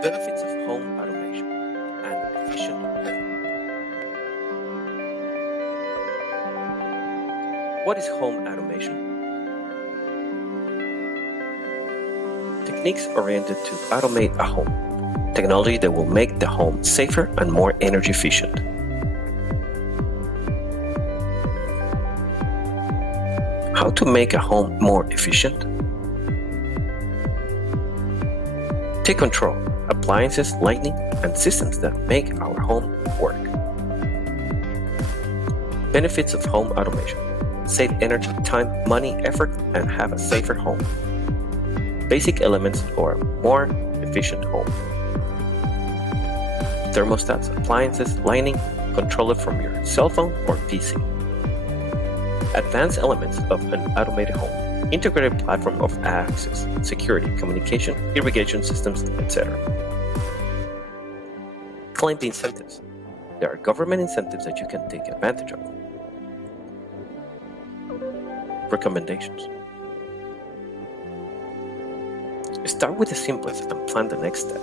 Benefits of home automation and efficient home. What is home automation? Techniques oriented to automate a home. Technology that will make the home safer and more energy efficient. How to make a home more efficient? Take control. Appliances, lighting, and systems that make our home work. Benefits of home automation. Save energy, time, money, effort, and have a safer home. Basic elements for a more efficient home. Thermostats, appliances, lighting, control it from your cell phone or PC. Advanced elements of an automated home. Integrated platform of access, security, communication, irrigation systems, etc. Claim the incentives. There are government incentives that you can take advantage of. Recommendations. Start with the simplest and plan the next step.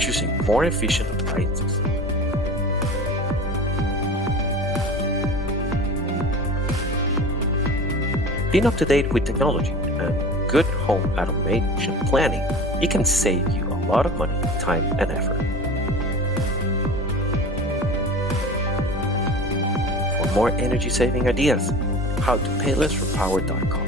Choosing more efficient appliances. Being up to date with technology and good home automation planning, it can save you a lot of money, time, and effort. For more energy saving ideas, how to pay less for power.com.